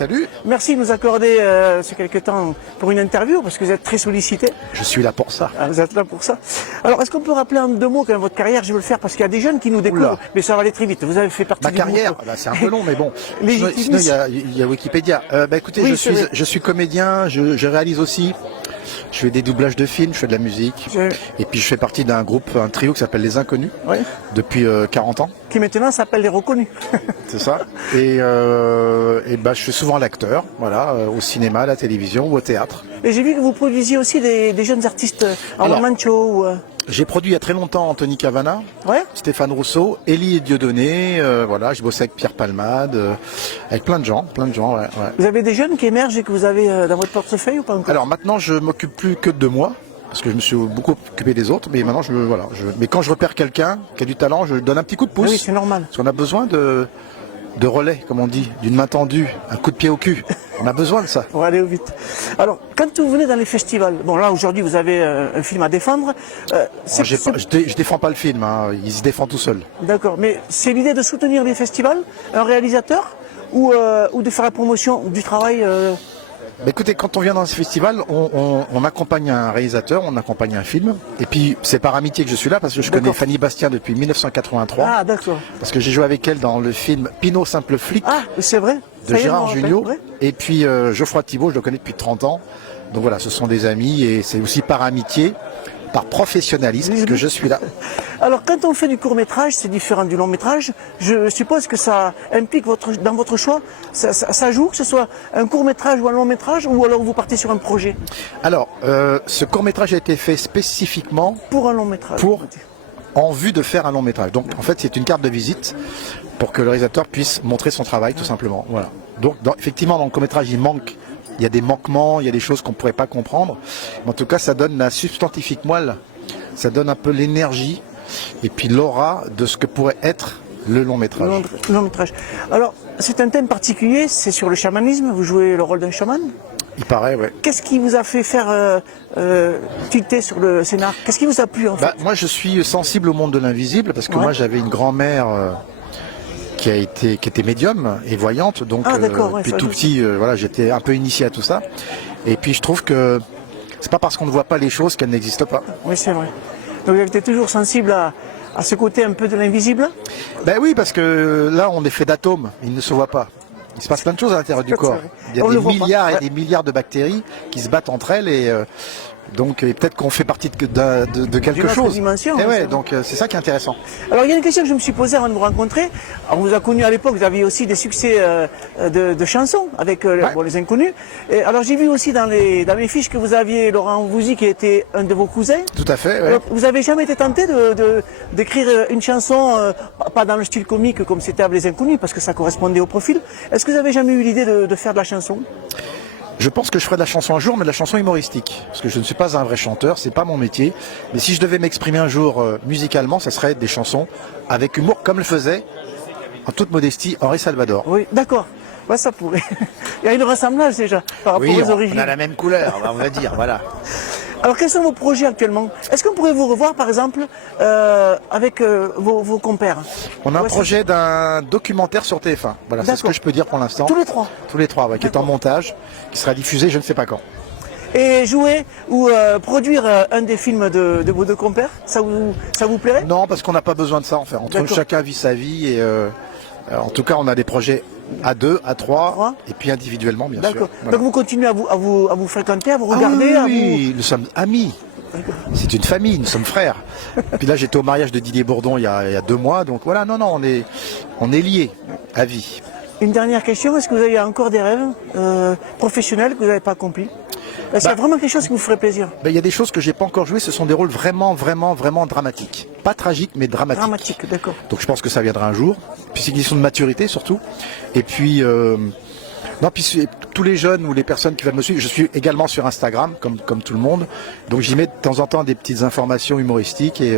Salut. Merci de nous accorder ce quelques temps pour une interview, parce que vous êtes très sollicité. Je suis là pour ça. Ah, vous êtes là pour ça. Alors, est-ce qu'on peut rappeler en 2 mots quand même votre carrière? Je veux le faire parce qu'il y a des jeunes qui nous découvrent, Oula. mais ça va aller très vite. Vous avez fait partie Ma du carrière, groupe. bah, c'est un peu long, mais bon. Légitimus. Sinon, il y a Wikipédia. Écoutez, Oui, je suis comédien, je réalise aussi. Je fais des doublages de films, je fais de la musique. Et puis je fais partie d'un groupe, un trio qui s'appelle Les Inconnus, Oui. depuis 40 ans. Qui maintenant s'appelle Les Reconnus. C'est ça. Et je suis souvent l'acteur, voilà, au cinéma, à la télévision ou au théâtre. Et j'ai vu que vous produisiez aussi des jeunes artistes en Alors, one-man show. Ou, J'ai produit il y a très longtemps Anthony Cavana, Ouais. Stéphane Rousseau, Élie et Dieudonné, voilà, je bossais avec Pierre Palmade, avec plein de gens, ouais. Vous avez des jeunes qui émergent et que vous avez dans votre portefeuille ou pas encore? Alors maintenant, je m'occupe plus que de moi, parce que je me suis beaucoup occupé des autres, mais maintenant, mais quand je repère quelqu'un qui a du talent, je lui donne un petit coup de pouce. Ah oui, c'est normal. Parce qu'on a besoin de relais, comme on dit, d'une main tendue, un coup de pied au cul. On a besoin de ça. On va aller au vite. Alors, quand vous venez dans les festivals, bon là aujourd'hui vous avez un film à défendre. Je défends pas le film, hein, il se défend tout seul. D'accord, mais c'est l'idée de soutenir les festivals, un réalisateur, ou de faire la promotion du travail Écoutez, quand on vient dans ce festival, on accompagne un réalisateur, on accompagne un film. Et puis, c'est par amitié que je suis là, parce que je connais Fanny Bastien depuis 1983. Ah, d'accord. Parce que j'ai joué avec elle dans le film Pinot Simple Flic Ah, c'est vrai. de Gérard Jugnot. Et puis, Geoffroy Thibault, je le connais depuis 30 ans. Donc voilà, ce sont des amis et c'est aussi par amitié, par professionnalisme que je suis là. Alors, quand on fait du court-métrage, c'est différent du long-métrage. Je suppose que ça implique dans votre choix, ça joue, que ce soit un court-métrage ou un long-métrage, ou alors vous partez sur un projet? Alors, ce court-métrage a été fait spécifiquement pour un long-métrage. En vue de faire un long-métrage. Donc, en fait, c'est une carte de visite pour que le réalisateur puisse montrer son travail, tout simplement. Voilà. Donc, effectivement, dans le court-métrage, il y a des manquements, il y a des choses qu'on ne pourrait pas comprendre. Mais en tout cas, ça donne la substantifique moelle, ça donne un peu l'énergie et puis l'aura de ce que pourrait être le long métrage. Le long métrage. Alors, c'est un thème particulier, c'est sur le chamanisme, vous jouez le rôle d'un chaman? Il paraît, ouais. Qu'est-ce qui vous a fait faire tilter sur le scénar? Qu'est-ce qui vous a plu en fait? Moi, je suis sensible au monde de l'invisible parce que moi, j'avais une grand-mère qui était médium et voyante, donc depuis tout petit, voilà, j'étais un peu initié à tout ça. Et puis je trouve que c'est pas parce qu'on ne voit pas les choses qu'elles n'existent pas. Oui, c'est vrai. Donc vous êtes toujours sensible à ce côté un peu de l'invisible? Oui, parce que là, on est fait d'atomes, ils ne se voient pas. Il se passe plein de choses à l'intérieur du corps. Il y a des milliards et des milliards de bactéries qui se battent entre elles et donc peut-être qu'on fait partie de quelque chose. Dimension, et ouais, donc c'est ça qui est intéressant. Alors il y a une question que je me suis posée avant de vous rencontrer. On vous a connu à l'époque, vous aviez aussi des succès de chansons avec les Inconnus. Et alors j'ai vu aussi dans mes fiches que vous aviez Laurent Voulzy qui était un de vos cousins. Tout à fait. Ouais. Alors, vous avez jamais été tenté d'écrire une chanson, pas dans le style comique comme c'était avec les Inconnus, parce que ça correspondait au profil. Est-ce que vous avez jamais eu l'idée de faire de la chanson? Je pense que je ferai de la chanson un jour, mais de la chanson humoristique. Parce que je ne suis pas un vrai chanteur, c'est pas mon métier. Mais si je devais m'exprimer un jour musicalement, ça serait des chansons avec humour, comme le faisait, en toute modestie, Henri Salvador. Oui, d'accord. Ouais, ça pourrait. Il y a une ressemblance déjà par rapport aux origines. On a la même couleur, on va dire, voilà. Alors, quels sont vos projets actuellement? Est-ce qu'on pourrait vous revoir, par exemple, avec vos compères? On a un projet d'un documentaire sur TF1. Voilà, c'est ce que je peux dire pour l'instant. Tous les trois? Tous les trois, qui est en montage, qui sera diffusé je ne sais pas quand. Et jouer ou produire un des films de vos 2 compères, ça vous plairait? Non, parce qu'on n'a pas besoin de ça, en fait. Chacun vit sa vie et en tout cas, on a des projets à 2, à 3, et puis individuellement, bien sûr. Voilà. Donc vous continuez à vous fréquenter, à vous regarder? Oui, nous sommes amis. C'est une famille, nous sommes frères. Puis là, j'étais au mariage de Didier Bourdon il y a 2 mois, donc voilà, non, on est liés à vie. Une dernière question, est-ce que vous avez encore des rêves professionnels que vous n'avez pas accomplis? Est-ce qu'il y a vraiment quelque chose qui vous ferait plaisir? Il y a des choses que j'ai pas encore jouées, ce sont des rôles vraiment dramatiques. Pas tragiques, mais dramatiques. Dramatiques, d'accord. Donc je pense que ça viendra un jour. Puis c'est une question de maturité surtout. Et puis, puis tous les jeunes ou les personnes qui veulent me suivre, je suis également sur Instagram, comme tout le monde. Donc j'y mets de temps en temps des petites informations humoristiques et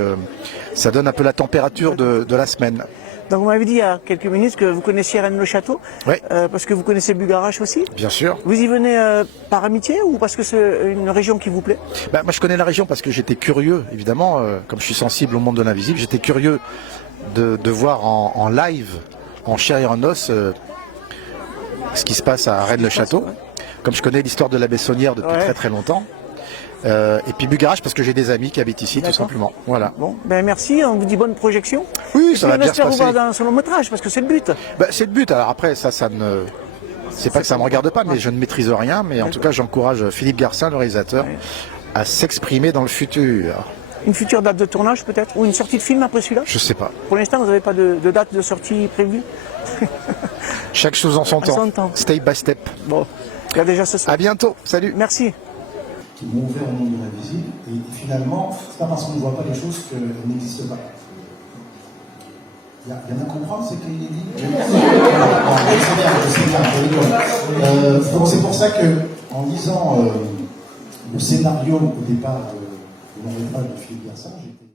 ça donne un peu la température de la semaine. Donc vous m'avez dit il y a quelques minutes que vous connaissiez Rennes-le-Château, parce que vous connaissez Bugarache aussi. Bien sûr. Vous y venez par amitié ou parce que c'est une région qui vous plaît? Moi je connais la région parce que j'étais curieux, évidemment, comme je suis sensible au monde de l'invisible, j'étais curieux de voir en live, en chair et en os, ce qui se passe à Rennes-le-Château, comme je connais l'histoire de la Bessonnière depuis très très longtemps. Et puis Bugarach parce que j'ai des amis qui habitent ici tout simplement. Voilà. Bon, ben merci, on vous dit bonne projection. Oui, ça va bien se passer. On espère vous passer. voir dans son long métrage parce que c'est le but. Bah, c'est le but. Alors après, ça ne. C'est pas que ça me regarde pas, mais je ne maîtrise rien. Mais en tout cas, j'encourage Philippe Garcin, le réalisateur, à s'exprimer dans le futur. Une future date de tournage peut-être? Ou une sortie de film après celui-là? Je sais pas. Pour l'instant, vous n'avez pas de date de sortie prévue? Chaque chose en son À son temps. Step by step. Bon, il y a déjà ce soir. À bientôt. Salut. Merci. Qui m'ont ouvert au monde de l'invisible. Et finalement, c'est pas parce qu'on ne voit pas les choses qu'elles n'existent pas. Il y en a à comprendre, c'est qu'il est dit. C'est bien, je rigole. Donc c'est pour ça que, en lisant le scénario au départ, le long métrage de Philippe Garcin, j'étais